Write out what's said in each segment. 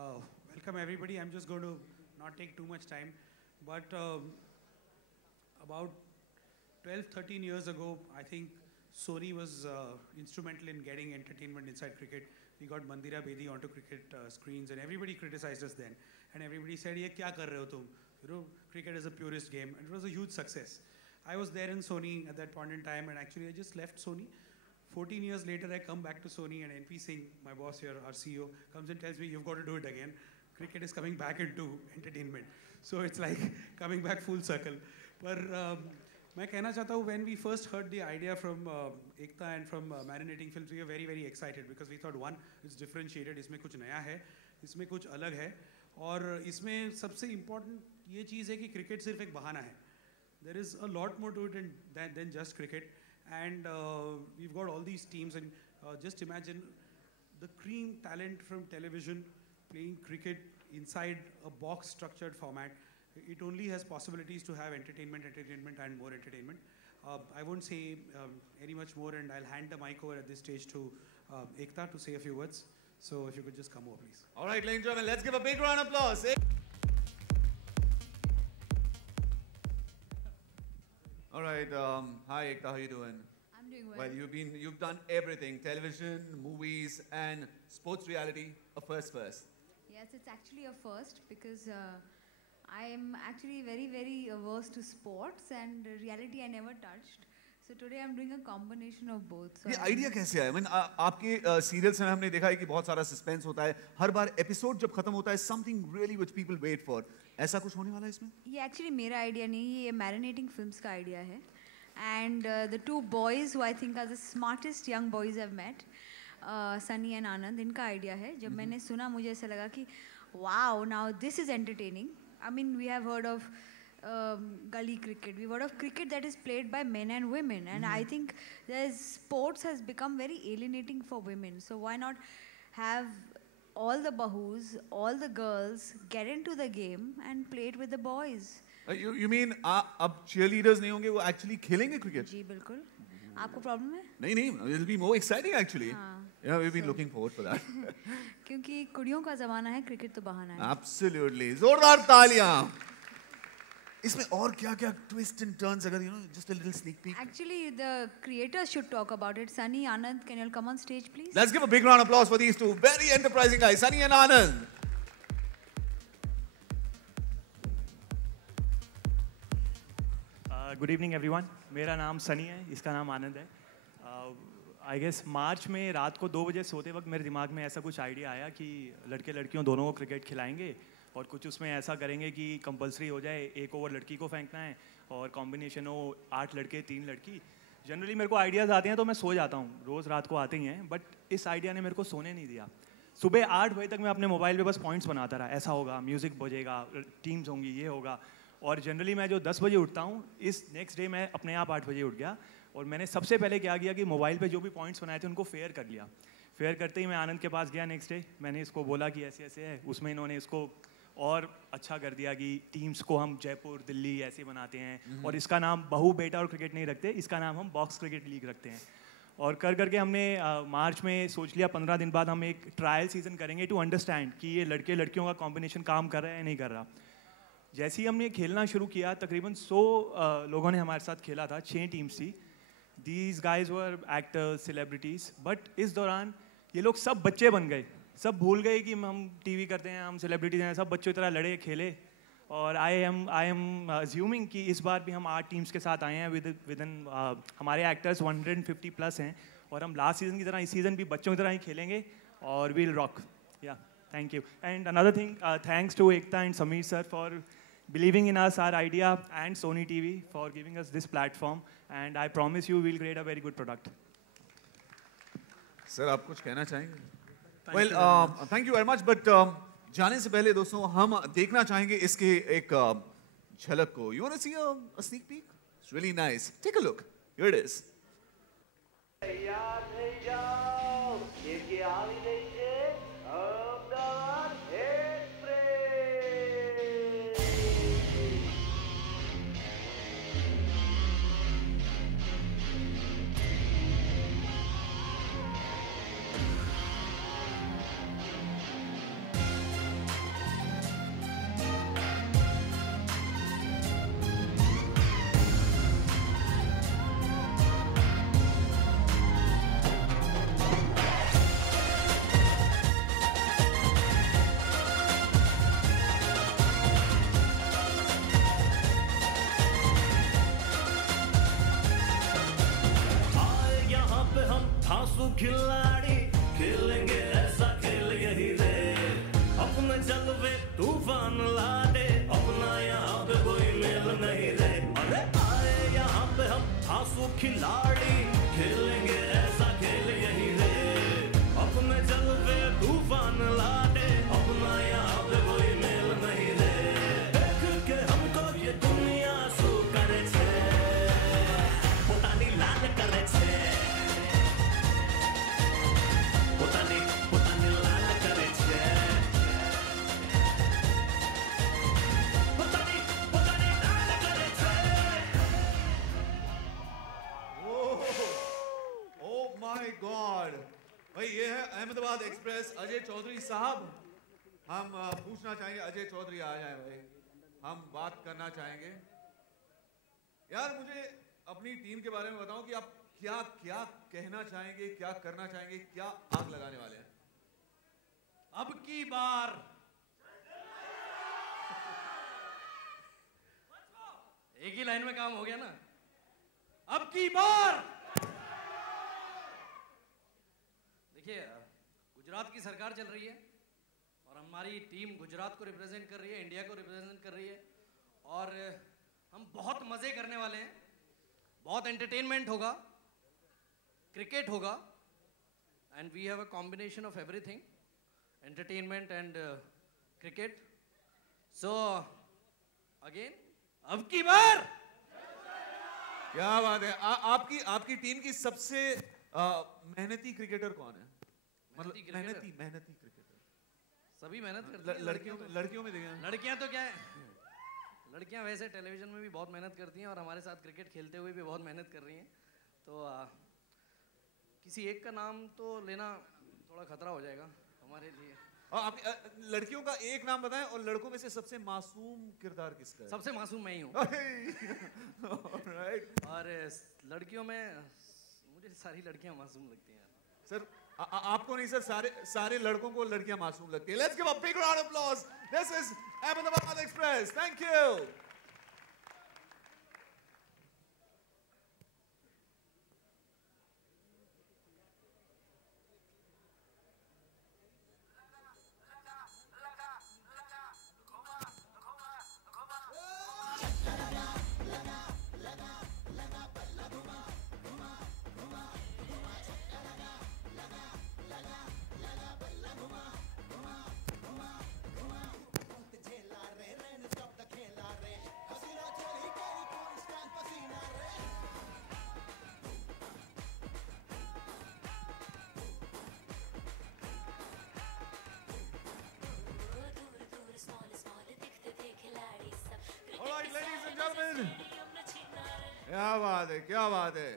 Welcome everybody. I'm just going to not take too much time, but about 12, 13 years ago, I think Sony was instrumental in getting entertainment inside cricket. We got Mandira Bedi onto cricket screens, and everybody criticized us then. And everybody said, "Ye kya kar rahe ho tum? You know, cricket is a purist game." And it was a huge success. I was there in Sony at that point in time, and actually I just left Sony. 14 years later, I come back to Sony, and NP Singh, my boss here, our CEO, comes and tells me, "You've got to do it again. Cricket is coming back into entertainment." So it's like coming back full circle. But मैं कहना चाहता हूँ, when we first heard the idea from Ekta and from Marinating Films, we were very, very excited because we thought, one, it's differentiated, इसमें कुछ नया है, इसमें कुछ अलग है, और इसमें सबसे important ये चीज़ है कि cricket सिर्फ एक बहाना है. There is a lot more to it than just cricket, and we've got all these teams, and just imagine the cream talent from television playing cricket inside a box-structured format. It only has possibilities to have entertainment, and more entertainment. I won't say any much more, and I'll hand the mic over at this stage to Ekta to say a few words. So if you could just come over, please. All right, ladies and gentlemen, let's give a big round of applause. All right, hi Ekta, how you doing? I'm doing well. Well, you've done everything: television, movies, and sports reality. A first. Yes, it's actually a first because I am actually very, very averse to sports, and reality I never touched. So today I'm doing a combination of both. So ये idea कैसे आया? I mean, आपके serials में हमने देखा है कि बहुत सारा सस्पेंस होता है. हर बार एपिसोड जब खत्म होता है, something really which people wait for. ऐसा कुछ होने वाला है इसमें? ये एक्चुअली मेरा आइडिया नहीं, ये Marinating Films का आइडिया है. And the two boys who I think are the smartest young boys I've met, Sunny and Anand, इनका आइडिया है. जब मैंने सुना, मुझे ऐसा लगा कि wow, now this is entertaining. I mean, we have heard of gully cricket. We've heard of cricket that is played by men and women. And I think sports has become very alienating for women. So why not have all the bahus, all the girls get into the game and play it with the boys? You mean अब cheerleaders नहीं होंगे, वो actually खेलेंगे cricket? जी बिल्कुल. आपको problem है? नहीं, it'll be more exciting actually. Yeah, we've been looking forward for that. क्योंकि कुड़ियों का ज़माना है, cricket तो बहाना है. Absolutely. जोरदार तालियां. इसमें और क्या twists and turns, अगर just a little sneak peek. Actually, the creators should talk about it. Sunny, Anand, can you all come on stage, please? Let's give a big round of applause for these two very enterprising guys, Sunny and Anand. Good evening, everyone. मेरा नाम सनी है, इसका नाम आनंद है. I guess मार्च में रात को 2 बजे सोते वक्त मेरे दिमाग में ऐसा कुछ आइडिया आया कि लड़के लड़कियों दोनों को क्रिकेट खिलाएंगे और कुछ उसमें ऐसा करेंगे कि कंपलसरी हो जाए, 1 ओवर लड़की को फेंकना है और कॉम्बिनेशन हो 8 लड़के 3 लड़की. जनरली मेरे को आइडियाज़ आते हैं तो मैं सो जाता हूँ, रोज़ रात को आते ही हैं, बट इस आइडिया ने मेरे को सोने नहीं दिया. सुबह 8 बजे तक मैं अपने मोबाइल पे बस पॉइंट्स बनाता रहा, ऐसा होगा, म्यूज़िक बजेगा, टीम्स होंगी, ये होगा. और जनरली मैं जो 10 बजे उठता हूँ, इस नेक्स्ट डे मैं अपने आप 8 बजे उठ गया और मैंने सबसे पहले क्या किया कि मोबाइल पे जो भी पॉइंट्स बनाए थे उनको फेयर कर लिया. फेयर करते ही मैं आनंद के पास गया नेक्स्ट डे, मैंने इसको बोला कि ऐसे ऐसे है. उसमें इन्होंने इसको और अच्छा कर दिया कि टीम्स को हम जयपुर, दिल्ली ऐसे बनाते हैं और इसका नाम बहू बेटा और क्रिकेट नहीं रखते, इसका नाम हम बॉक्स क्रिकेट लीग रखते हैं. और करके हमने मार्च में सोच लिया 15 दिन बाद हम एक ट्रायल सीज़न करेंगे टू अंडरस्टैंड कि ये लड़के लड़कियों का कॉम्बिनेशन काम कर रहा है या नहीं कर रहा. जैसे ही हमने खेलना शुरू किया, तकरीबन 100 लोगों ने हमारे साथ खेला था, 6 टीम्स थी. These guys were actors, celebrities. But इस दौरान ये लोग सब बच्चे बन गए, सब भूल गए कि हम टीवी करते हैं, हम सेलिब्रिटीज़ हैं, सब बच्चों की तरह लड़े खेले. और आई एम अज्यूमिंग कि इस बार भी हम 8 टीम्स के साथ आए हैं विद इन हमारे एक्टर्स 150 प्लस हैं और हम लास्ट सीज़न की तरह इस सीज़न भी बच्चों की तरह ही खेलेंगे और वील रॉक. या thank you. And another thing, thanks to Ekta and Sameer sir for believing in us, our idea, and Sony TV for giving us this platform. And I promise you we'll create a very good product. Sir, आप कुछ कहना चाहेंगे? Well, thank you very much. But जाने से पहले दोस्तों हम देखना चाहेंगे इसके एक झलक को. You want to see a sneak peek? It's really nice. Take a look. Here it is. खिलाड़ी खेलेंगे ऐसा खेल यही रे अपने जलवे तूफान ला दे अपना यहाँ पे कोई मेल नहीं रे अरे आए यहाँ पे हम आंसू खिलाड़ी खेलेंगे ऐसा खेल यही रे अपने जलवे तूफान ला दे अपना यहाँ पे कोई मेल नहीं रे देख के हमको ये दुनिया सू करे छे पोतानी लाल करे छे पोतानी लाल करे छे पोतानी लाल करे छे Oh my God! भाई ये है अहमदाबाद एक्सप्रेस अजय चौधरी साहब हम पूछना चाहेंगे अजय चौधरी आ जाए भाई हम बात करना चाहेंगे यार मुझे अपनी टीम के बारे में बताओ कि आप क्या क्या कहना चाहेंगे क्या करना चाहेंगे क्या आग लगाने वाले हैं अब की बार एक ही लाइन में काम हो गया ना अब की बार देखिए गुजरात की सरकार चल रही है और हमारी टीम गुजरात को रिप्रेजेंट कर रही है इंडिया को रिप्रेजेंट कर रही है और हम बहुत मजे करने वाले हैं बहुत एंटरटेनमेंट होगा क्रिकेट होगा and we have a combination of everything entertainment and cricket so again अब की बार क्या बात है आपकी टीम की सबसे मेहनती क्रिकेटर कौन है मतलब मेहनती क्रिकेटर सभी मेहनत करती हैं लड़कियों में देखें लड़कियां तो क्या है लड़कियां वैसे टेलीविजन में भी बहुत मेहनत करती हैं और हमारे साथ क्रिकेट खेलते हुए भी बहुत मेहनत कर रही हैं तो किसी एक का नाम तो लेना थोड़ा खतरा हो जाएगा हमारे लिए और आप लड़कियों का एक नाम बताएं और लड़कों में से सबसे मासूम किरदार किसका है सबसे मासूम मैं ही हूँ Alright. और लड़कियों में मुझे सारी लड़कियां मासूम लगती हैं सर आपको नहीं सर सारे लड़कों को लड़कियां मासूम लगती है let's give a big round of applause this is Ahmedabad express thank you क्या बात है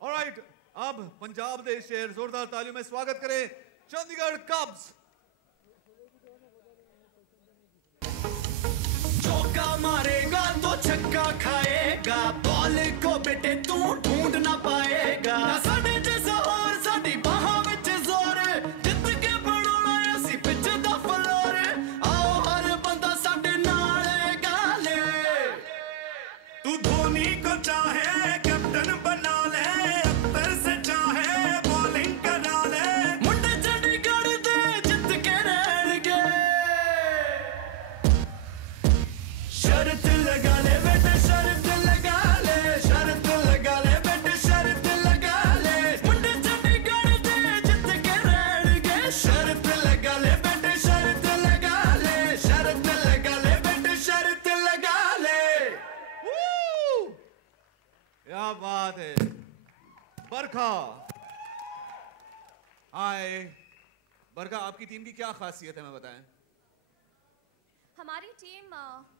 ऑलराइट अब पंजाब दे शेर जोरदार तालियों में स्वागत करें चंडीगढ़ कब्स चौका मारेगा तो छक्का खाएगा बॉल को बेटे तू ढूंढ ना पाएगा साडे जैसा और साडी बाहां विच जोर जित के बनोना असी पिच दा फ्लोर आओ हर बंदा साडे नाल गाले तू धोनी को चाहे कैप्टन बना ले अख्तर से चाहे बॉलिंग करा ले मुंडे चंडीगढ़ दे जित के रहेंगे शर्त लगा ले बेटे शर्त लगा ले शर्त लगा ले बेटे शर्त लगा ले मुंडे चंडीगढ़ दे जित के रहेंगे शर्त लगा ले बेटे शर्त लगा ले शर्त लगा ले बेटे शर्त लगा ले क्या बात है बरखा हाय बरखा आपकी टीम की क्या खासियत है मैं बताएं हमारी टीम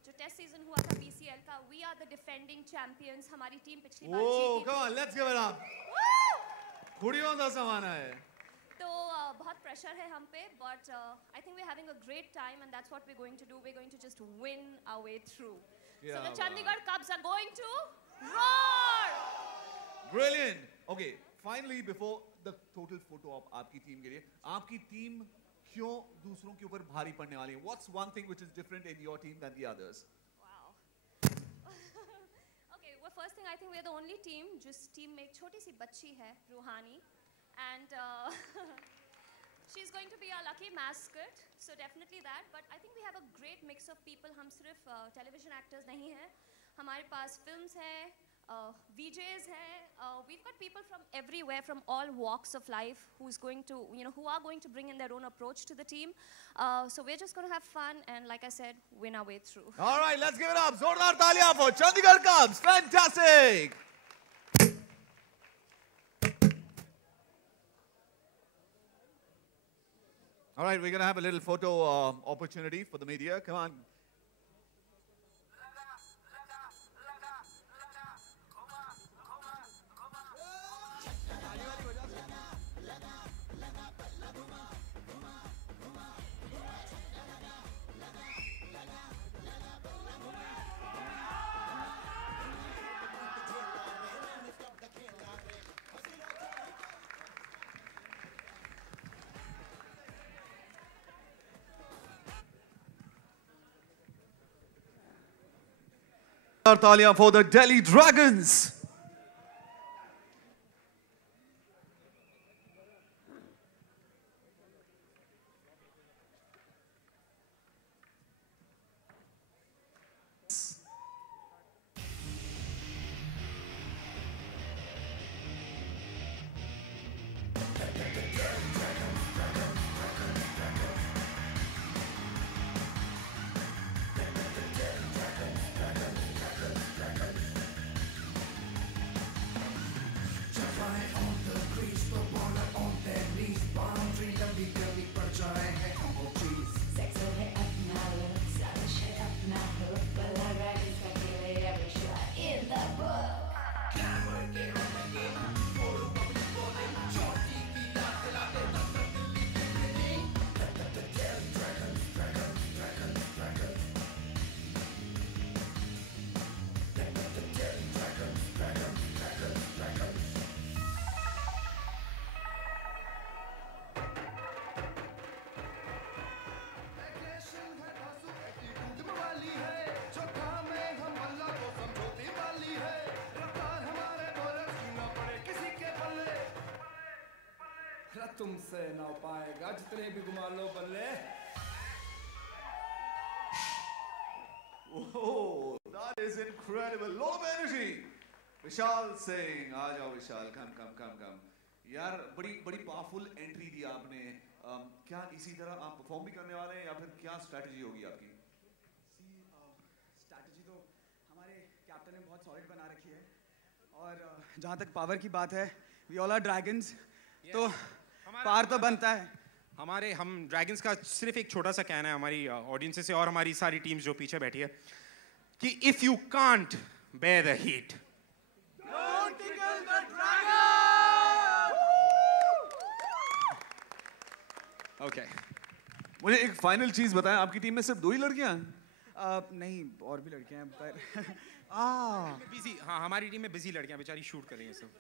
जो टेस्ट सीजन हुआ था बीसीएल का we are the defending champions हमारी टीम पिछली बार जीती come on let's give it up खुड़ियों का ज़माना है तो बहुत प्रेशर है हम पे but I think we are having a great time and that's what we are going to do we are going to just win our way through so the Chandigarh कब्स are going to roar Brilliant. Okay, finally before the total photo op आपकी team के लिए आपकी team क्यों दूसरों के ऊपर भारी पड़ने वाली है? What's one thing which is different in your team than the others? wow okay well first thing I think we are the only team जिस टीम में एक छोटी सी बच्ची है रूहानी and she's going to be our lucky mascot. So definitely that. But I think we have a great mix of people. हम सिर्फ television actors नहीं हैं. हमारे पास films हैं, VJs हैं. We've got people from everywhere, from all walks of life, who are going to bring in their own approach to the team. So we're just going to have fun and, like I said, win our way through. All right, let's give it up. Zordar taaliyan for Chandigarh Cubs. Fantastic. All right, we're going to have a little photo opportunity for the media. Come on. Talia for the Delhi Dragons. तुमसे ना पाएगा जितने भी घुमा लो बल्ले. Oh, that is incredible. Lot of energy. Vishal Singh, आ जाओ विशाल, come. यार बड़ी powerful entry दी आपने. क्या इसी तरह आप perform भी करने वाले हैं या फिर क्या strategy होगी आपकी? strategy तो हमारे कैप्टन ने बहुत solid बना रखी है. और जहाँ तक power की बात है, we all are dragons. तो पार तो बनता है. हम ड्रैगन्स का सिर्फ एक छोटा सा कहना है हमारी ऑडियंस से और हमारी सारी टीम्स जो पीछे बैठी है कि if you can't bear the heat don't tickle the dragon. Okay, मुझे एक फाइनल चीज बताएं, आपकी टीम में सिर्फ 2 ही लड़कियां हैं? नहीं, और भी लड़कियां हैं पर बिजी. हाँ, हमारी टीम में बिजी लड़कियां बेचारी शूट कर रही हैं सब.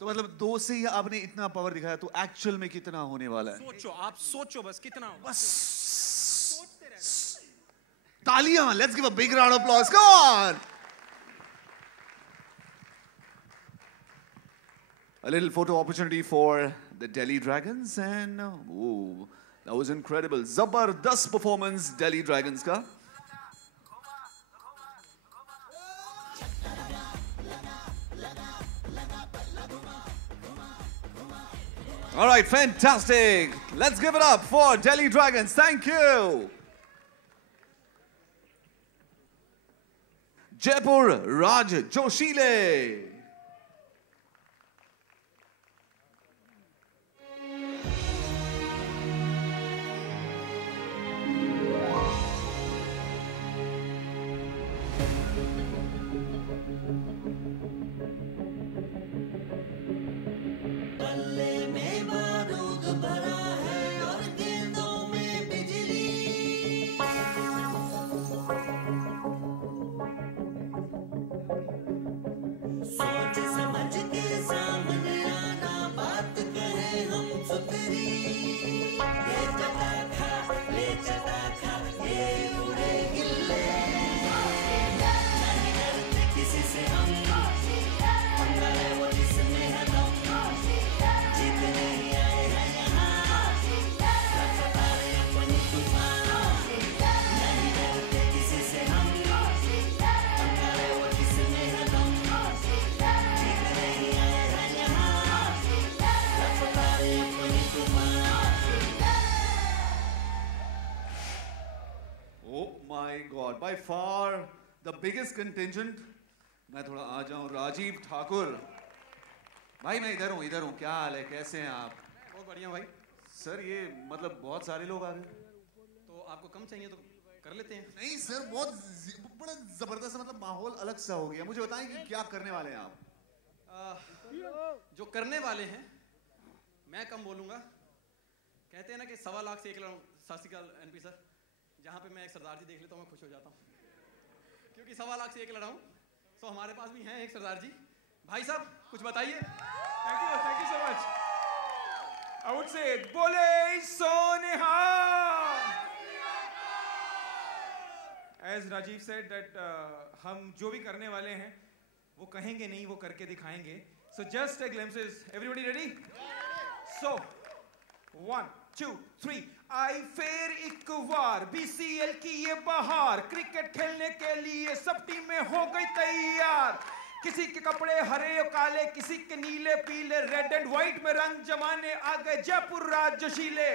तो मतलब 2 से ही आपने इतना पावर दिखाया, तो एक्चुअल में कितना होने वाला है? आप सोचो बस कितना बस तालियां. Let's give a big round of applause. Come on. A little photo opportunity for the Delhi Dragons, and that was incredible. Zabardast performance Delhi Dragons ka. All right, fantastic. Let's give it up for Delhi Dragons. Thank you. Jaipur Raj Joshile. So God, by far the biggest contingent. मैं थोड़ा आ जाऊं, राजीव ठाकुर. भाई मैं इधर हूँ. क्या हाल है? कैसे हैं आप? बहुत बढ़िया भाई. सर ये मतलब बहुत सारे लोग आ गए. तो आपको कम चाहिए तो कर लेते हैं. नहीं सर, बड़ा जबरदस्त, मतलब माहौल अलग सा हो गया. मुझे बताएं कि क्या करने वाले हैं आप? जो करने वाले हैं मैं कम बोलूँगा. कहते हैं ना कि 1.25 लाख से 1 लाख. सत श्री अकाल एनपी सर. जहाँ पे मैं एक सरदार जी देख लेता हूँ मैं खुश हो जाता हूँ, क्योंकि 1.25 लाख से 1 लड़ा हूँ. तो हमारे पास भी हैं एक सरदार जी. भाई साहब कुछ बताइए. Thank you so much. I would say बोले सोनिहाल. As Rajiv said that हम जो भी करने वाले हैं वो कहेंगे नहीं, वो करके दिखाएंगे. So just a glimpses. Everybody ready? So 1, 2, 3. आई फिर एक बार BCL की ये बहार, क्रिकेट खेलने के लिए सब टीमें हो गई तैयार. किसी के कपड़े हरे और काले, किसी के नीले पीले, रेड एंड व्हाइट में रंग जमाने आ गए जयपुर राज जोशीले.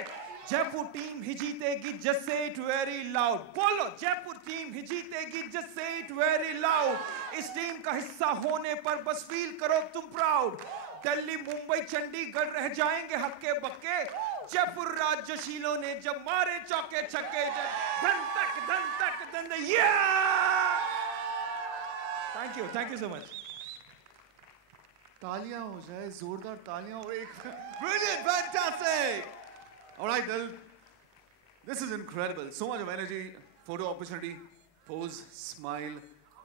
जयपुर टीम ही जीतेगी, just say it very loud. बोलो, जयपुर टीम ही जीतेगी, just say it very loud. इस टीम का हिस्सा होने पर बस फील करो तुम प्राउड. दिल्ली मुंबई चंडीगढ़ रह जाएंगे हक्के बक्के. जयपुर राज जोशीलों ने जब मारे चौके छक्के, धन तक धन. Thank you so much. तालियां हो जाए, जोरदार तालियां हो. एक brilliant, fantastic. All right, Dil. This is incredible. So much of energy, photo opportunity, pose, smile,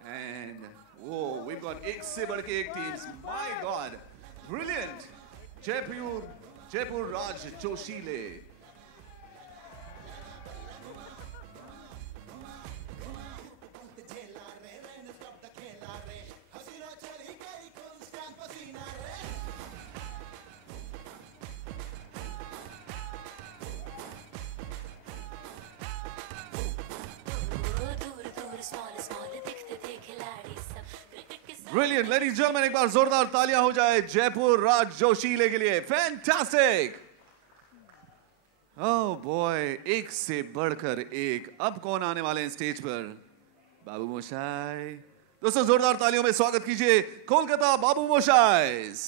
and whoa, we've got एक से बढ़ के एक teams. My God, brilliant. Jaipur Raj Joshile. Brilliant, ladies and gentlemen, एक बार जोरदार तालियां हो जाए जयपुर राज जोशीले के लिए. Fantastic. Oh boy, एक से बढ़कर एक. अब कौन आने वाले हैं स्टेज पर? बाबू मोशाय. दोस्तों जोरदार तालियों में स्वागत कीजिए कोलकाता बाबू मोशाइज.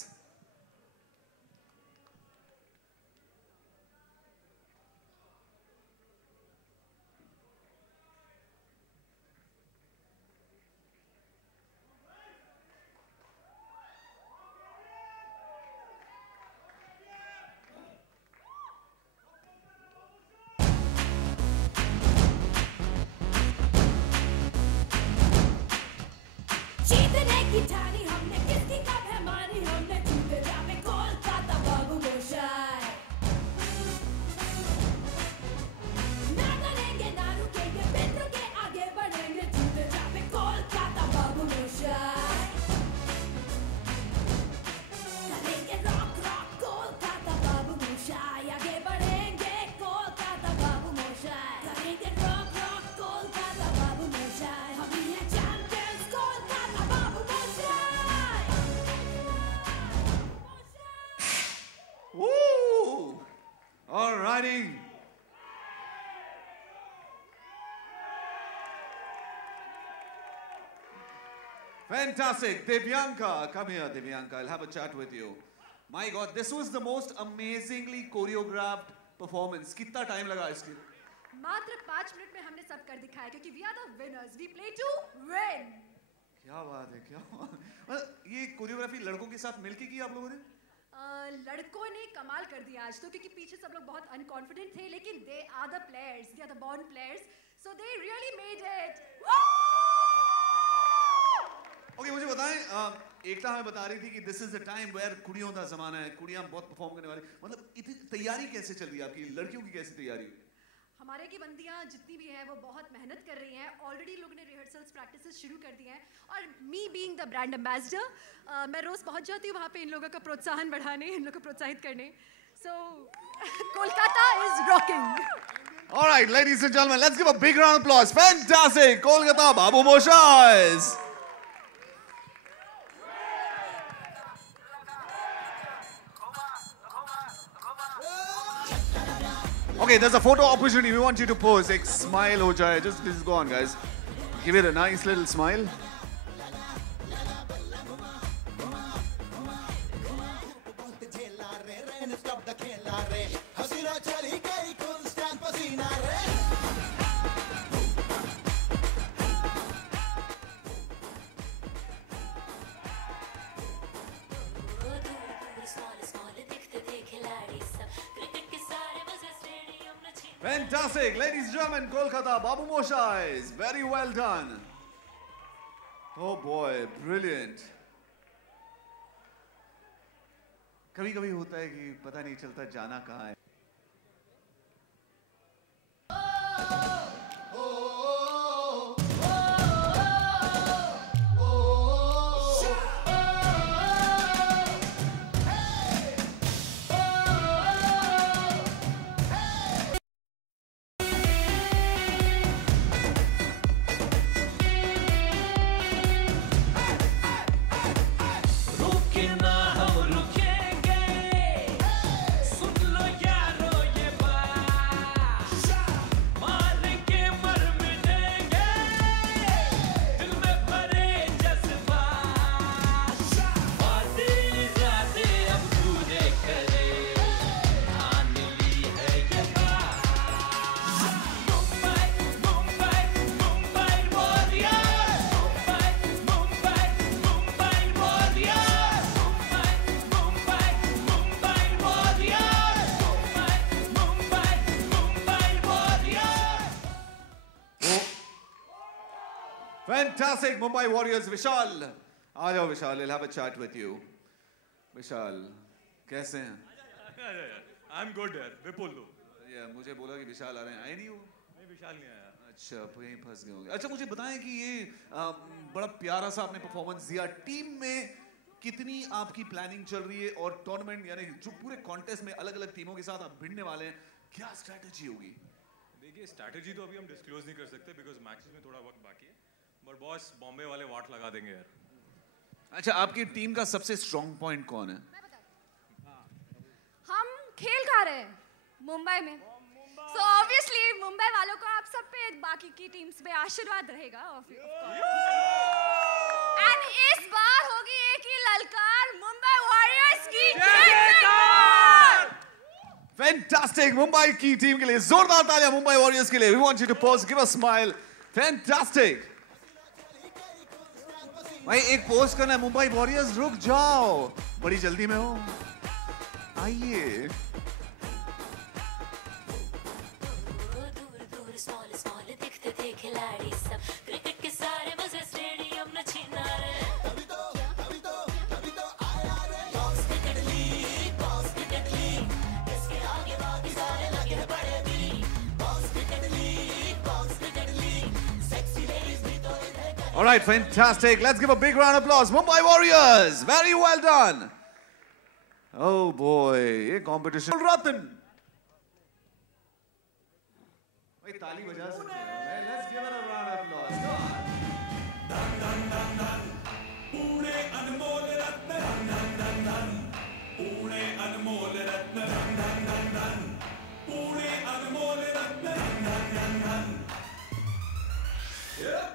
ठानी हमने किसकी कब है मानी, हमने जीते जावे कोलकाता बाबू मोशाय. ना करेंगे ना रुकेंगे, बिंदु के आगे बढ़ेंगे, जीते जावे कोलकाता बाबू मोशाय. करेंगे रॉक कोलकाता बाबू मोशाय. आगे बढ़ेंगे कोलकाता बाबू मोशाय. करेंगे रॉक कोलकाता बाबू मोशाय. हम ही हैं champions Kolkata Babu मोशाय. Woo! All righty. Fantastic. Divyanka, come here, Divyanka. I'll have a chat with you. My God, this was the most amazingly choreographed performance. कितना time लगा इसके? मात्र 5 मिनट में हमने सब कर दिखाया, क्योंकि we are the winners. We play to win. क्या बात है, क्या बात. ये कोरियोग्राफी लड़कों के साथ मिलके की आप लोगों ने? लड़कों ने कमाल कर दिया आज तो, क्योंकि पीछे सब लोग बहुत अनकॉन्फिडेंट थे, लेकिन they are the players, they are the born players, so they really made it. Okay, मुझे बताएं, एकता हमें बता रही थी कि this is the time where कुड़ियों का ज़माना है, कुड़ियाँ बहुत परफॉर्म करने वाली. मतलब इतनी तैयारी कैसे चल रही है आपकी, लड़कियों की कैसी तैयारी? हमारे की बंदियाँ जितनी भी हैं वो बहुत मेहनत कर रही हैं. ऑलरेडी लोगों ने रिहर्सल्स प्रैक्टिसेस शुरू कर दी हैं, और me being the brand ambassador मैं रोज़ पहुंच जाती हूँ वहाँ पे इन लोगों का प्रोत्साहन बढ़ाने, इन लोगों को प्रोत्साहित करने. So Kolkata is rocking. All right, ladies and gentlemen, let's give a big round of applause. Fantastic, Kolkata Babu Moshais. Okay, there's a photo opportunity. We want you to pose. Ek smile ho jaye. Just go on, guys. Give it a nice little smile. Fantastic, ladies and gentlemen, Kolkata, Babu Moshais, very well done. Oh boy, brilliant. कभी-कभी होता है कि पता नहीं चलता जाना कहाँ है. Fantastic, Mumbai Warriors. Vishal, आ जाओ Vishal. I'll have a chat with you. Vishal, कैसे हैं? I'm good यार. विपुल लो. यार मुझे बोला कि विशाल आ रहे हैं. आए नहीं हो? नहीं विशाल नहीं आया. अच्छा, यहीं फंस गए होंगे. अच्छा मुझे बताएं कि ये बड़ा प्यारा सा आपने परफॉर्मेंस दिया. टीम में कितनी आपकी प्लानिंग चल रही है और टूर्नामेंट यानी जो पूरे कॉन्टेस्ट में अलग-अलग टीमों के साथ आप भिड़ने वाले हैं, क्या स्ट्रेटजी होगी? देखिए स्ट्रेटजी तो अभी हम डिस्क्लोज नहीं कर सकते बिकॉज मैचेस में थोड़ा वक्त बाकी है. बट बॉस बॉम्बे वाले वाट लगा देंगे यार. अच्छा आपकी टीम का सबसे स्ट्रॉन्ग पॉइंट कौन है? हम खेल खा रहे हैं मुंबई में. So obviously मुंबई वालों को आप सब पे बाकी की टीम्स पे आशीर्वाद रहेगा. And इस बार होगी एक ही ललकार मुंबई वॉरियर्स की जयकार. Fantastic, मुंबई की टीम के लिए जोरदार तालियां मुंबई वॉरियर्स के लिए. We want you to pose, give a smile. Fantastic. भाई एक पोस्ट करना है. मुंबई वॉरियर्स रुक जाओ, बड़ी जल्दी में हो. आइए. All right, fantastic. Let's give a big round of applause. Mumbai Warriors, very well done. Oh boy, ये competition. Ratan. भाई ताली बजा सकते हैं. Let's give it a round of applause. Come on. Dan dan dan dan. पूरे अनमोल रत्न. Dan dan dan dan. पूरे अनमोल रत्न. Dan dan dan dan. पूरे अनमोल रत्न. Dan dan dan dan. Yeah.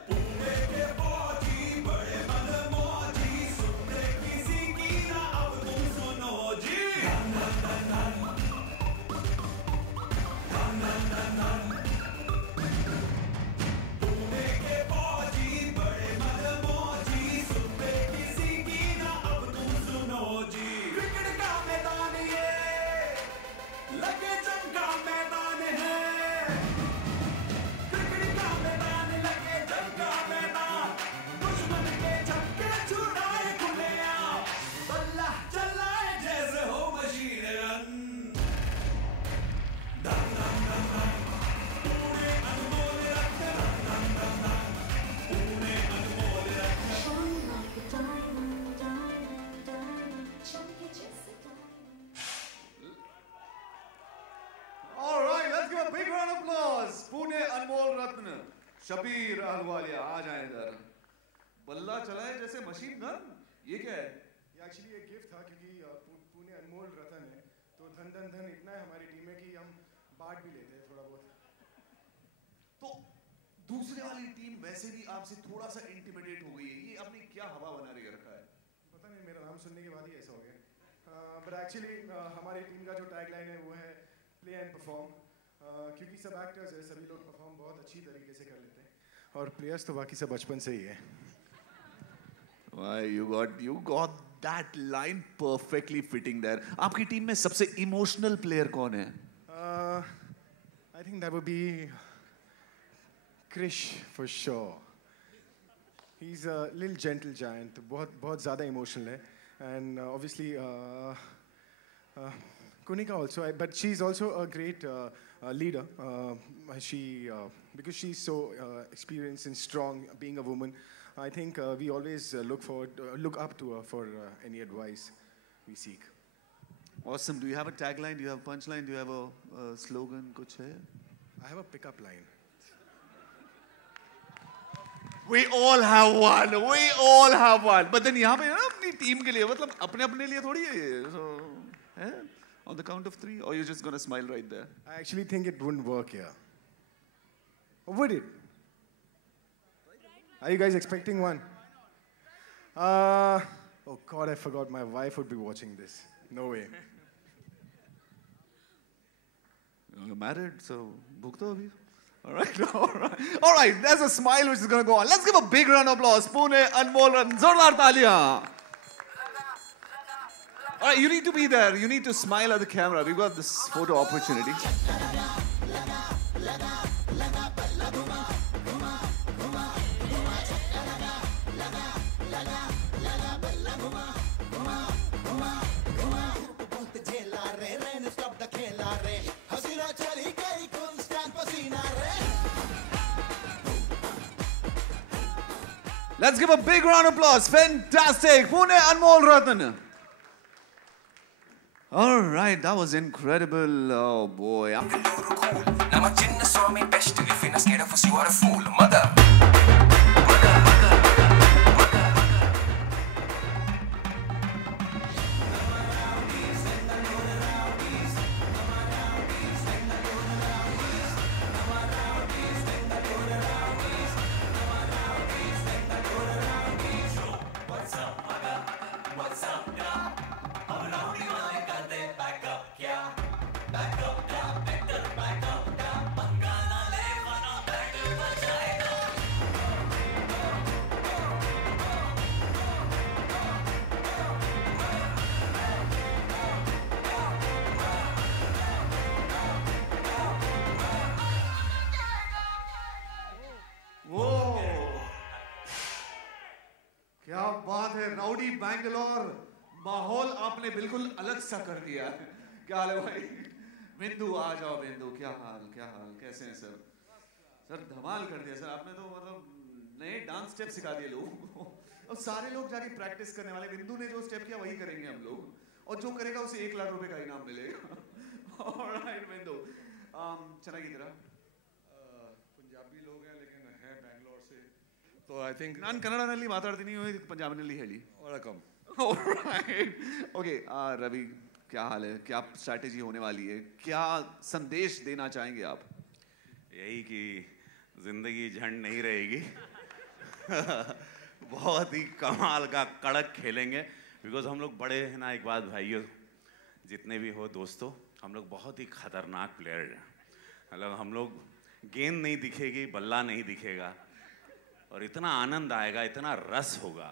Shabir अहलवालिया आ जाए इधर. बल्ला चलाए जैसे मशीन गन. ये क्या है? ये एक्चुअली एक गिफ्ट था क्योंकि पुणे अनमोल रतन है तो धन धन धन इतना है हमारी टीम में कि हम बांट भी लेते हैं थोड़ा बहुत। तो दूसरे वाली टीम वैसे भी आपसे थोड़ा सा इंटिमिडेट हो गई है, ये आपने क्या हवा बना के रखा है? पता नहीं, मेरा नाम सुनने के बाद ही ऐसा हो गया। बट एक्चुअली हमारी टीम का जो टैगलाइन है वो है प्ले एंड परफॉर्म, क्योंकि सब एक्टर्स है, सभी लोग परफॉर्म बहुत अच्छी तरीके से कर लेते हैं और प्लेयर्स तो बाकी सब बचपन से ही है। Why you got that line perfectly fitting there. आपकी टीम में सबसे इमोशनल प्लेयर कौन है? I think that would be Krish for sure. He's a little gentle giant, बहुत ज़्यादा emotional है, and obviously Kunika also, but she's also a great leader. Because she's so experienced and strong, being a woman, I think we always look up to her for any advice we seek. Awesome. Do you have a tagline? Do you have a punchline? Do you have a slogan? कुछ है? I have a pickup line. We all have one. We all have one. But then यहाँ पे ना अपनी team के लिए, मतलब अपने लिए थोड़ी है ये. So, on the count of 3, or you're just gonna smile right there? I actually think it wouldn't work here. Or would it? Are you guys expecting one? Oh God, I forgot. My wife would be watching this. No way. You're married, so book to abhi. All right. There's a smile which is going to go on. Let's give a big round of applause. Pune, Anmol, Zordar Taliyan. All right, you need to be there. You need to smile at the camera. We've got this photo opportunity. Let's give a big round of applause. Fantastic. Pune, Anmol Ratan. All right, that was incredible. Oh boy. Best if you're not scared of us, you are a fool, mother. क्या बात है, rowdy Bangalore, माहौल आपने बिल्कुल अलग सा कर दिया। क्या हाल है भाई? बिंदु आ जाओ। बिंदु क्या हाल कैसे हैं सर? सर धमाल कर दिया सर आपने तो, मतलब नए डांस स्टेप सिखा दिए लोगों को। अब सारे लोग जाके प्रैक्टिस करने वाले। बिंदु ने जो स्टेप किया वही करेंगे हम लोग, और जो करेगा उसे 1 लाख रुपए का इनाम मिलेगा। ऑलराइट बिंदु, ಚೆನ್ನಾಗಿದ್ದೀರಾ? पंजाबी लोग हैं लेकिन है बैंगलोर से, तो आई थिंक ನಾನು ಕನ್ನಡದಲ್ಲಿ ಮಾತಾಡ್ತೀನಿ, पंजाबी ಹೇಳಿ। वेलकम। ऑलराइट ओके, रवि क्या हाल है? क्या स्ट्रैटेजी होने वाली है? क्या संदेश देना चाहेंगे आप? यही कि जिंदगी झंड नहीं रहेगी। बहुत ही कमाल का कड़क खेलेंगे, बिकॉज हम लोग बड़े हैं ना। एक बात भाइयों, जितने भी हो दोस्तों, हम लोग बहुत ही खतरनाक प्लेयर हैं। मतलब हम लोग गेंद नहीं दिखेगी, बल्ला नहीं दिखेगा, और इतना आनंद आएगा, इतना रस होगा।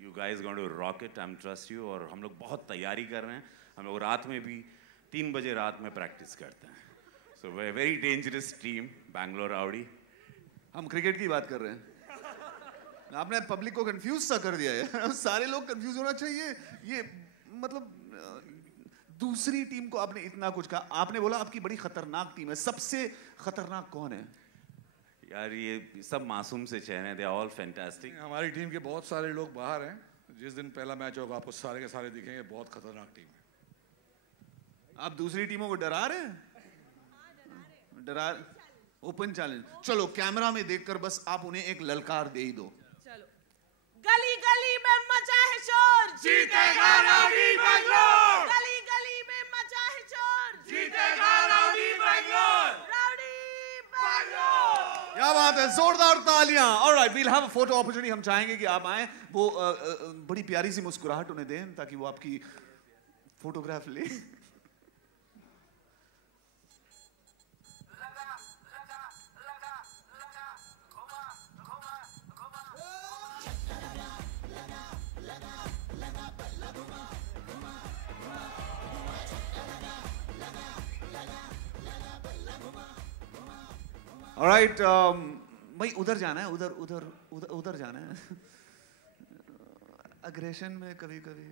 You guys going to rock it, I am trust you. और हम लोग बहुत तैयारी कर रहे हैं। हम लोग रात में भी 3 बजे रात में प्रैक्टिस करते हैं। So very dangerous team Bangalore rowdy. हम क्रिकेट की बात कर रहे हैं, आपने पब्लिक को कंफ्यूज सा कर दिया है। सारे लोग कंफ्यूज होना चाहिए। ये मतलब दूसरी टीम को आपने इतना कुछ कहा, आपने बोला आपकी बड़ी खतरनाक टीम है। सबसे खतरनाक कौन है? यार ये सब मासूम से चेहरे, दे आर ऑल फैंटास्टिक। हमारी टीम के बहुत सारे लोग बाहर हैं। जिस दिन पहला मैच होगा आपको सारे के सारे दिखेंगे। बहुत खतरनाक टीम है। आप दूसरी टीमों को डरा रहे हैं? डरा ओपन चैलेंज। चलो कैमरा में देखकर बस आप उन्हें एक ललकार दे ही दो। चलो, गली गली में मचा है शोर, जीतेगा राउडी बैंगलोर। गली गली में मचा है शोर, जीतेगा राउडी बैंगलोर। क्या बात है, जोरदार तालियां। Alright, we'll have a photo opportunity. हम चाहेंगे कि आप आए, वो बड़ी प्यारी सी मुस्कुराहट उन्हें दें ताकि वो आपकी फोटोग्राफ ले। ऑलराइट, भाई उधर जाना है, उधर उधर उधर उधर जाना है। अग्रेशन में कभी कभी।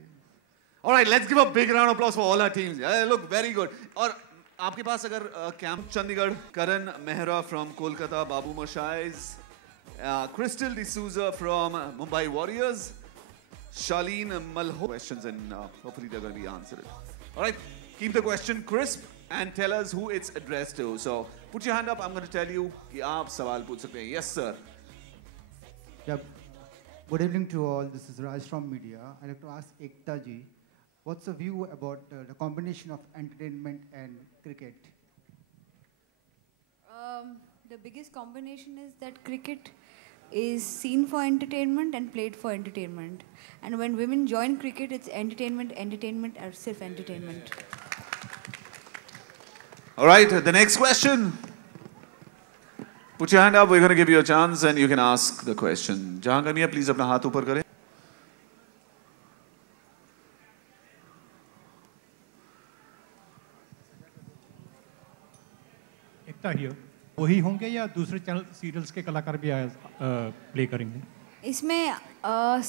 Alright, let's give a big round of applause for all our teams. Look very good. और आपके पास अगर camp Chandigarh, Karan Mehra from Kolkata, Babu Moshais, Crystal D'Souza from Mumbai warriors, Shaleen मल्हो, questions and hopefully they're going to be answered. Alright, keep the question crisp and tell us who it's addressed to. So put your hand up, I'm going to tell you कि आप सवाल पूछ सकते हैं. Yes sir. Yeah. Good evening to all. This is Raj from media. I'd like to ask Ekta ji, what's the view about the combination of entertainment and cricket? The biggest combination is that cricket is seen for entertainment and played for entertainment. And when women join cricket, it's entertainment, entertainment, or self-entertainment. All right, the next question. Put your hand up, we're going to give you a chance and you can ask the question. Jahangir Mia, please अपना हाथ ऊपर करें. एकता here, वही होंगे या दूसरे channel serials के कलाकार भी प्ले करेंगे? इसमें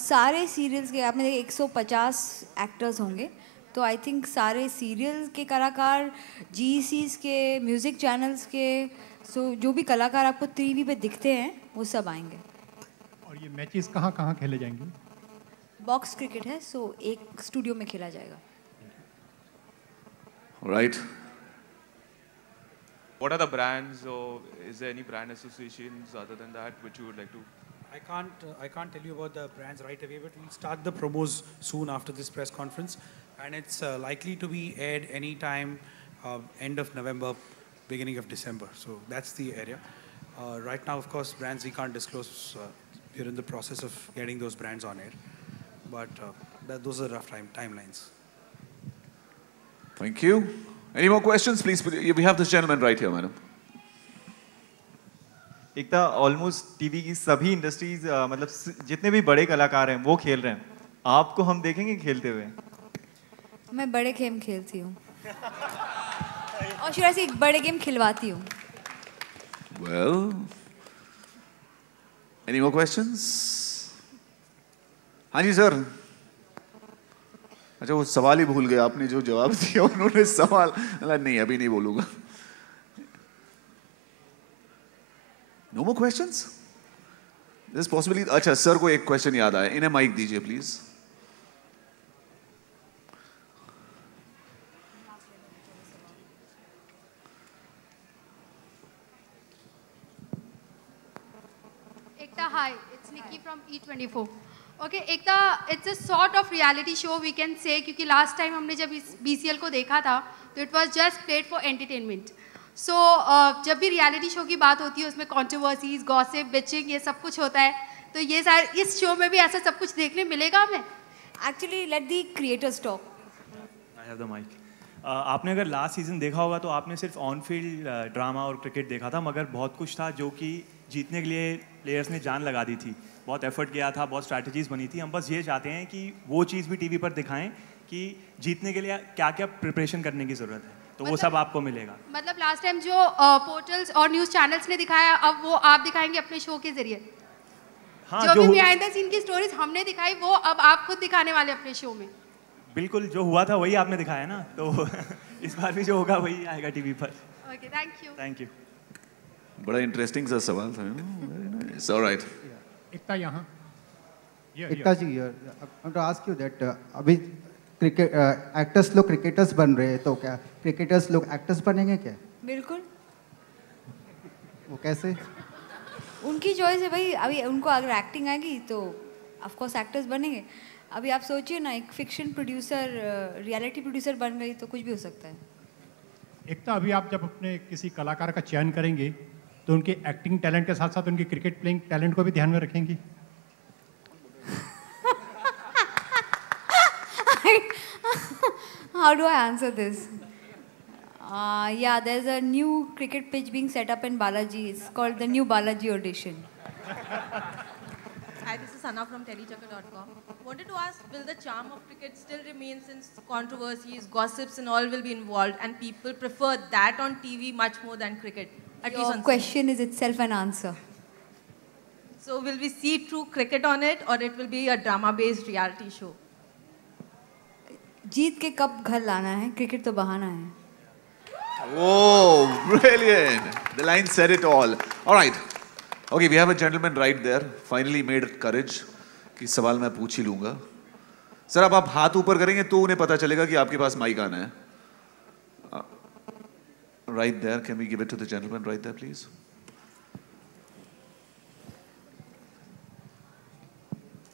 सारे सीरियल्स के आपने देखे 150 एक्टर्स होंगे, तो आई थिंक सारे सीरियल के कलाकार, जीसीस के, म्यूजिक चैनल्स के, सो जो भी कलाकार आपको टीवी पे दिखते हैं वो सब आएंगे. और ये मैचेस कहाँ कहाँ खेले जाएंगे? बॉक्स क्रिकेट है, सो एक स्टूडियो में खेला जाएगा. Right. What are the brands, or is there any brand associations other than that which you would like to? I can't tell you about the brands right away, but we'll start the promos soon after this press conference, and it's likely to be aired anytime end of November, beginning of December. So that's the area. Right now, of course, brands we can't disclose. We're in the process of getting those brands on air, but those are rough timelines. Thank you. Any more questions, please? We have this gentleman right here, madam. Ekta, almost TV की सभी industries मतलब जितने भी बड़े कलाकार हैं वो खेल रहे हैं, आपको हम देखेंगे खेलते हुए? मैं बड़े गेम खेलती हूँ और शुरू से बड़े गेम खिलवाती हूँ. Well, any more questions? हाँ जी सर. अच्छा, वो सवाल ही भूल गए आपने जो जवाब दिया. उन्होंने सवाल नहीं, अभी नहीं बोलूंगा. No more questions? This possibly. अच्छा, सर को एक क्वेश्चन याद आया. इन्हें माइक दीजिए please. Ekta, hi, it's Nikki from E24. Okay, Ekta, it's a sort of reality show we can say, क्योंकि last time हमने जब इस BCL को देखा था तो it was just played for entertainment. So जब भी reality show की बात होती है उसमें controversies, gossip, bitching ये सब कुछ होता है, तो ये सारे इस show में भी ऐसा सब कुछ देखने मिलेगा हमें? Actually, let the creators talk. I have the mic. आपने अगर लास्ट सीजन देखा होगा तो आपने सिर्फ ऑन फील्ड ड्रामा और क्रिकेट देखा था, मगर बहुत कुछ था जो कि जीतने के लिए प्लेयर्स ने जान लगा दी थी, बहुत एफर्ट किया था, बहुत स्ट्रैटेजीज बनी थी. हम बस ये चाहते हैं कि वो चीज़ भी टीवी पर दिखाएं कि जीतने के लिए क्या क्या प्रिपरेशन करने की ज़रूरत है, तो वो सब आपको मिलेगा. मतलब लास्ट टाइम जो पोर्टल्स और न्यूज़ चैनल्स ने दिखाया, अब वो आप दिखाएंगे अपने शो के जरिए? हाँ, जो भी बिहाइंड द सीन की स्टोरीज हमने दिखाई वो अब आप खुद दिखाने वाले अपने शो में? बिल्कुल, जो हुआ था वही आपने दिखाया ना, तो इस बार भी जो होगा वही आएगा टीवी पर. Okay, thank you. Thank you. बड़ा इंटरेस्टिंग सा सवाल था. Very nice. All right. एकता यहाँ. Ekta ji, I want to ask you that अभी क्रिकेट एक्टर्स लोग क्रिकेटर्स बन रहे हैं, तो क्या क्रिकेटर्स लोग एक्टर्स बनेंगे क्या? बिल्कुल. वो कैसे? उनकी चॉइस है भाई. अभी उनको अगर एक्टिंग आएगी तो ऑफ कोर्स एक्टर्स बनेंगे. अभी आप सोचिए ना, एक फिक्शन प्रोड्यूसर रियलिटी प्रोड्यूसर बन गई तो कुछ भी हो सकता है. एकता, अभी आप जब अपने किसी कलाकार का चयन करेंगे तो उनके एक्टिंग टैलेंट के साथ साथ उनके क्रिकेट प्लेइंग टैलेंट को भी ध्यान में रखेंगी? How do I answer this? Yeah, there's a new cricket pitch being set up in Balaji. It's called the new Balaji audition. Hi, this is Sana from Telechecker.com. Wanted to ask, will the charm of cricket still remain since controversies, gossips and all will be involved and people prefer that on TV much more than cricket? At least Your on question is itself an answer. So will we see true cricket on it or it will be a drama-based reality show? जीत के कब घर लाना है, cricket तो बहाना है. Oh, brilliant. The line said it all. All right. Okay, we have a gentleman right there. Finally made courage कि सवाल मैं पूछ ही लूंगा. सर अब आप हाथ ऊपर करेंगे तो उन्हें पता चलेगा कि आपके पास माइक आना है. Right there. Can we give it to the gentleman right there, please?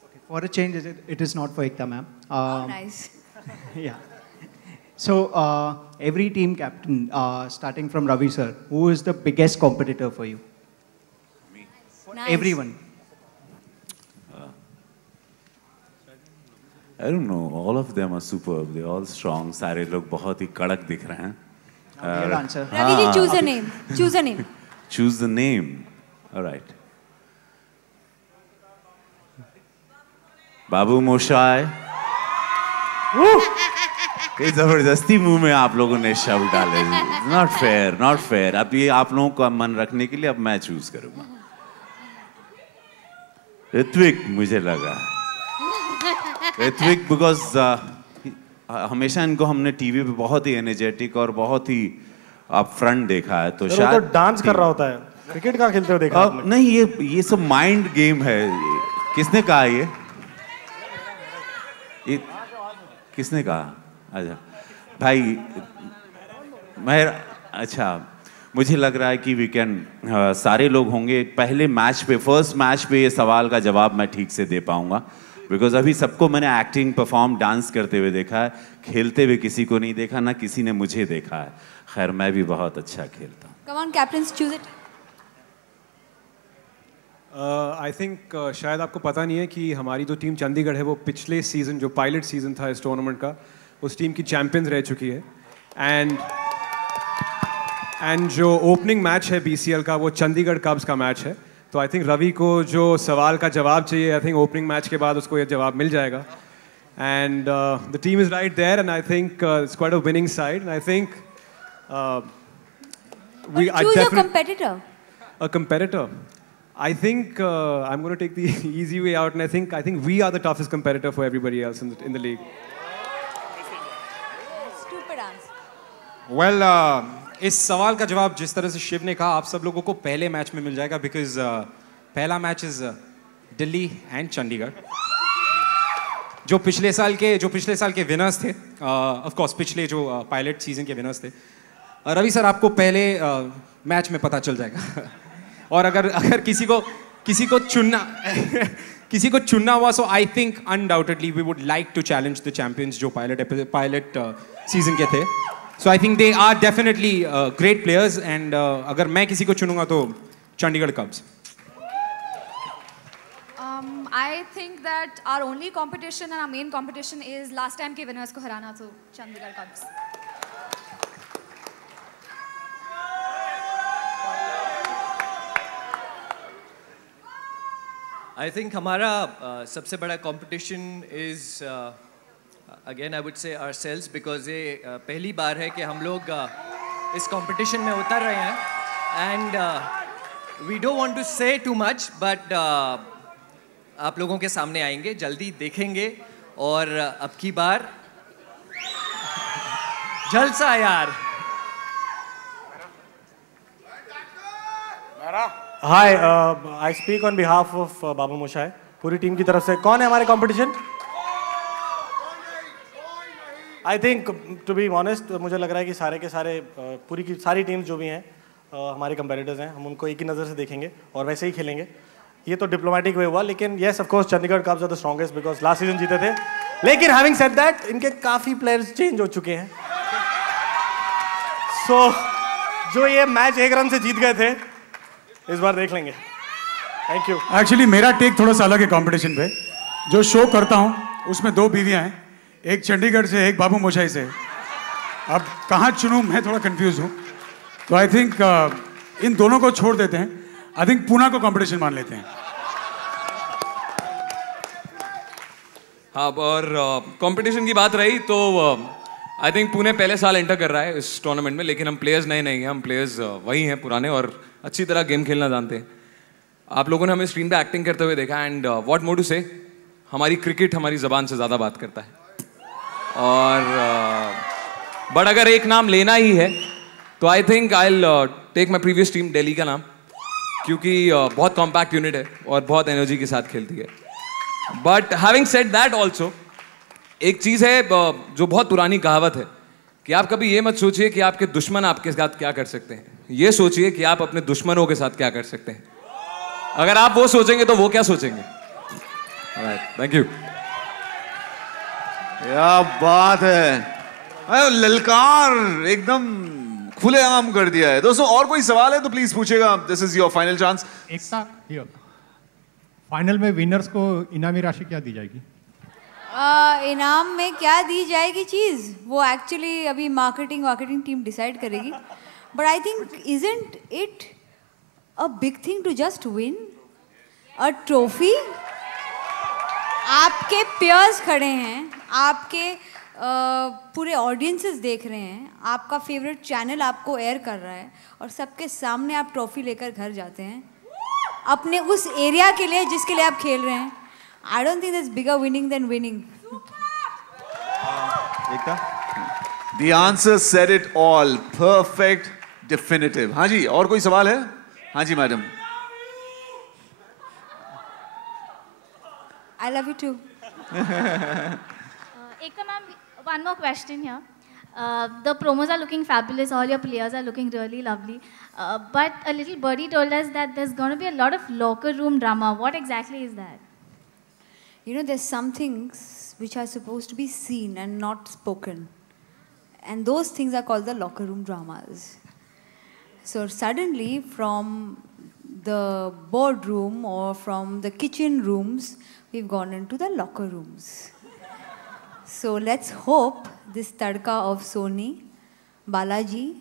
Okay, for a change, it is not for Ekta ma'am. Oh, nice. Yeah. So every team captain, starting from Ravi sir, who is the biggest competitor for you? Me. Nice. Everyone. I don't know. All of them are superb. They're all strong. सारे लोग बहुत ही कड़क दिख रहे हैं. Your answer. Ravi ji, choose a name. Choose a name. Choose the name. All right. बाबू मोशाय. ये जबरदस्ती मुंह में आप लोगों ने शब्द डाले. Not fair, not fair. अब ये आप लोगों का मन रखने के लिए अब मैं चूज करूंगा. ऋत्विक मुझे लगा. ऋत्विक because हमेशा इनको हमने टीवी पे बहुत ही एनर्जेटिक और बहुत ही अप फ्रंट देखा है. तो शायद तो डांस कर रहा होता है. क्रिकेट कहाँ खेलते हो देखा आपने? नहीं, ये सब माइंड गेम है. किसने कहा ये किसने कहा? अच्छा भाई मैं अच्छा मुझे लग रहा है कि वीकेंड सारे लोग होंगे. पहले मैच पे फर्स्ट मैच पे ये सवाल का जवाब मैं ठीक से दे पाऊंगा बिकॉज अभी सबको मैंने एक्टिंग परफॉर्म डांस करते हुए देखा है. खेलते हुए किसी को नहीं देखा, ना किसी ने मुझे देखा है. खैर मैं भी बहुत अच्छा खेलता हूँ. Come on, captains, choose it. I think शायद आपको पता नहीं है कि हमारी जो टीम चंडीगढ़ है वो पिछले सीज़न जो पायलट सीज़न था इस टूर्नामेंट का उस टीम की चैंपियंस रह चुकी है. एंड जो ओपनिंग मैच है बीसीएल का वो चंडीगढ़ कब्स का मैच है. तो आई थिंक रवि को जो सवाल का जवाब चाहिए आई थिंक ओपनिंग मैच के बाद उसको ये जवाब मिल जाएगा. And the team is right there and I think it's quite a winning side. And I think choose a competitor. A competitor. I think I'm going to take the easy way out, and I think we are the toughest competitor for everybody else in the league. Stupid answer. Well, इस सवाल का जवाब जिस तरह से शिव ने कहा आप सब लोगों को पहले मैच में मिल जाएगा बिकॉज पहला match is Delhi and Chandigarh जो पिछले साल के विनर्स थे. ऑफ कोर्स पिछले जो पायलट सीजन के विनर्स थे. रवि सर आपको पहले मैच में पता चल जाएगा. और अगर किसी को चुनना हुआ so I think undoubtedly we would like to challenge the champions जो पायलट सीजन के थे. So I think they are definitely great players and अगर मैं किसी को चुनूंगा तो Chandigarh कब्स. I think that our only competition and our main competition is last time के winners को हराना, so चंडीगढ़ कब्स. I think हमारा सबसे बड़ा competition is again I would say ourselves because ये पहली बार है कि हम लोग इस competition में उतर रहे हैं and we don't want to say too much but आप लोगों के सामने आएंगे जल्दी देखेंगे और अब की बार जलसा यार. Hi, I speak on behalf of बाबू मोशाय. पूरी टीम की तरफ से कौन है हमारे competition? I think to be honest मुझे लग रहा है कि सारे के सारे पूरी की सारी टीम्स जो भी हैं हमारे कंपेटिटर्स हैं हम उनको एक ही नज़र से देखेंगे और वैसे ही खेलेंगे. ये तो डिप्लोमेटिक वे हुआ लेकिन yes of course Chandigarh कब्स are the strongest because last season जीते थे. लेकिन हैविंग सेड दैट इनके काफ़ी प्लेयर्स चेंज हो चुके हैं. सो जो ये मैच 1 रन से जीत गए थे इस बार देख लेंगे। Thank you. एक्चुअली मेरा टेक थोड़ा सा अलग है कंपटीशन पे। जो शो करता हूँ उसमें 2 बीवियाँ हैं, एक चंडीगढ़ से, एक बाबू मोशाई से। अब कहाँ चुनूँ मैं थोड़ा कंफ्यूज हूँ, तो आई थिंक इन दोनों को छोड़ देते हैं। आई थिंक पूना को कंपटीशन मान लेते हैं। हाँ, और कंपटीशन की बात रही तो आई थिंक पुणे पहले साल एंटर कर रहा है इस टूर्नामेंट में, लेकिन हम प्लेयर्स नए नहीं हैं, हम प्लेयर्स वही हैं पुराने और अच्छी तरह गेम खेलना जानते हैं। आप लोगों ने हमें स्क्रीन पे एक्टिंग करते हुए देखा एंड व्हाट मोर टू से, हमारी क्रिकेट हमारी ज़बान से ज़्यादा बात करता है। और बट अगर एक नाम लेना ही है तो I think I will take my previous team Delhi का नाम, क्योंकि बहुत कॉम्पैक्ट यूनिट है और बहुत एनर्जी के साथ खेलती है। But having said that also, एक चीज़ है जो बहुत पुरानी कहावत है कि आप कभी ये मत सोचिए कि आपके दुश्मन आपके साथ क्या कर सकते हैं, ये सोचिए कि आप अपने दुश्मनों के साथ क्या कर सकते हैं। अगर आप वो सोचेंगे तो वो क्या सोचेंगे। Thank you. क्या बात है, ललकार एकदम खुलेआम कर दिया है। दोस्तों और कोई सवाल है तो प्लीज पूछेगा, this is your final chance. Ekta, final में विनर्स को इनामी राशि क्या दी जाएगी? इनाम में क्या दी जाएगी चीज़, वो एक्चुअली अभी मार्केटिंग टीम डिसाइड करेगी। But I think isn't it a big thing to just win a trophy? आपके पेयर्स खड़े हैं, आपके पूरे ऑडियंसेस देख रहे हैं, आपका फेवरेट चैनल आपको एयर कर रहा है और सबके सामने आप ट्रॉफी लेकर घर जाते हैं अपने उस एरिया के लिए जिसके लिए आप खेल रहे हैं। I don't think there's bigger winning than winning. The answer said it all. Perfect, definitive. हाँ जी, और कोई सवाल है? हाँ जी madam. I love you too. Ekta ma'am, one more question here. The promos are looking fabulous. All your players are looking really lovely. But a little birdie told us that there's going to be a lot of locker room drama. What exactly is that? You know, there's some things which are supposed to be seen and not spoken. And those things are called the locker room dramas. So suddenly from the boardroom or from the kitchen rooms, we've gone into the locker rooms. So let's hope this tadka of Sony, Balaji,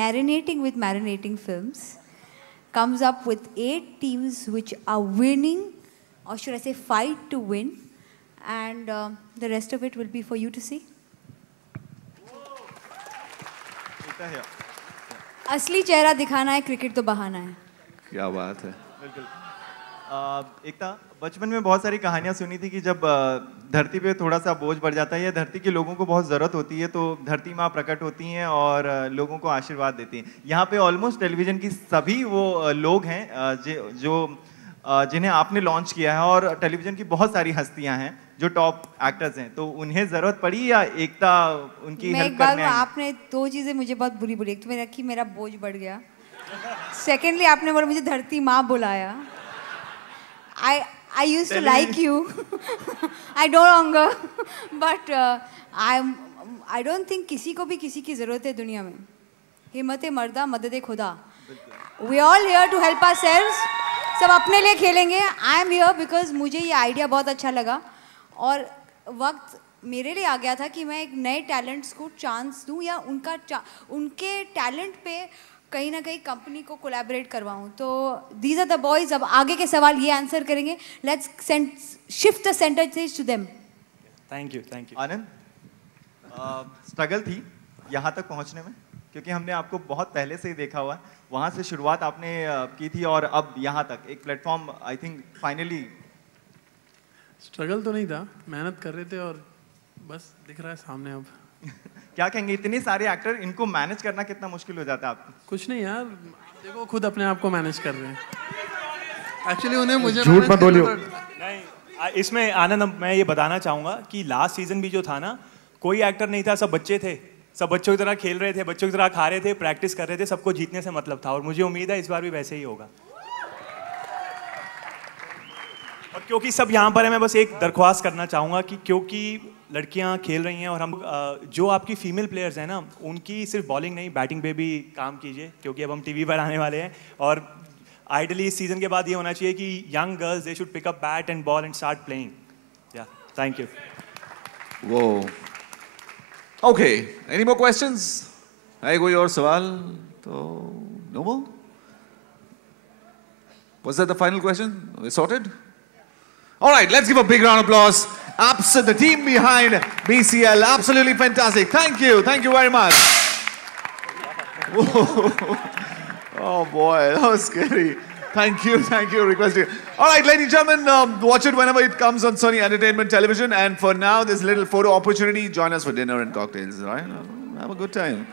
marinating with marinating films, comes up with 8 teams which are winning, or should I say fight to win, and the rest of it will be for you to see. असली चेहरा दिखाना है, cricket तो बहाना है। क्या बात है। बिल्कुल। एकता, बचपन में बहुत सारी कहानियां सुनी थी कि जब धरती पे थोड़ा सा बोझ बढ़ जाता है या धरती के लोगों को बहुत ज़रूरत होती है तो धरती माँ प्रकट होती हैं और लोगों को आशीर्वाद देती हैं। यहाँ पे ऑलमोस्ट टेलीविज़न की सभी वो लोग हैं जो जिन्हें आपने लॉन्च किया है और टेलीविज़न की बहुत सारी हस्तियाँ हैं जो टॉप एक्टर्स हैं, तो उन्हें ज़रूरत पड़ी या एकता उनकी हेल्प करने आई? आपने 2 चीज़ें मुझे बहुत बुरी बोली। एक तो मेरा कि मेरा बोझ बढ़ गया, सेकेंडली आपने बोला मुझे धरती माँ बुलाया। I used to like you. I no longer. But I don't think किसी को भी किसी की ज़रूरत है दुनिया में। हिम्मत मर्दा मदद खुदा। We all here to help ourselves. सब अपने लिए खेलेंगे। I am here because मुझे ये आइडिया बहुत अच्छा लगा और वक्त मेरे लिए आ गया था कि मैं एक नए टैलेंट्स को चांस दूं या उनके टैलेंट पे कहीं ना कहीं कंपनी को कोलैबोरेट करवाऊं। तो दीज आर द बॉयज। अब आगे के सवाल ये आंसर करेंगे। Let's shift the centre stage to them. Thank you Anand, struggle थी यहाँ तक पहुँचने में, क्योंकि हमने आपको बहुत पहले से ही देखा हुआ है। वहाँ से शुरुआत आपने की थी और अब यहाँ तक एक platform, I think finally. Struggle तो नहीं था, मेहनत कर रहे थे और बस दिख रहा है सामने अब। क्या कहेंगे, इतने सारे एक्टर, इनको मैनेज करना कितना मुश्किल हो जाता है आपको? कुछ नहीं यार, देखो खुद अपने आप को मैनेज कर रहे हैं। एक्चुअली उन्हें मुझे झूठ मत बोलियो। नहीं, इसमें आनंद मैं ये बताना चाहूँगा कि लास्ट सीजन भी जो था ना, कोई एक्टर नहीं था, सब बच्चे थे, सब बच्चों की तरह खेल रहे थे, बच्चों की तरह खा रहे थे, प्रैक्टिस कर रहे थे, सबको जीतने से मतलब था और मुझे उम्मीद है इस बार भी वैसे ही होगा। और क्योंकि सब यहाँ पर है, मैं बस एक दरख्वास्त करना चाहूँगा कि क्योंकि लड़कियाँ खेल रही हैं और हम जो आपकी फीमेल प्लेयर्स हैं ना, उनकी सिर्फ बॉलिंग नहीं बैटिंग पे भी काम कीजिए, क्योंकि अब हम टीवी पर आने वाले हैं और आइडली इस सीजन के बाद ये होना चाहिए कि young girls they should pick up bat and ball and start playing. Yeah thank you. Whoa. Okay, any more questions? है कोई और सवाल? तो no more? Was that the final question? We sorted? All right, let's give a big round of applause. The team behind BCL, absolutely fantastic. Thank you very much. Oh boy, that was scary. Thank you, request you. All right, ladies and gentlemen, watch it whenever it comes on Sony Entertainment Television. And for now, this little photo opportunity, join us for dinner and cocktails, all right? Have a good time.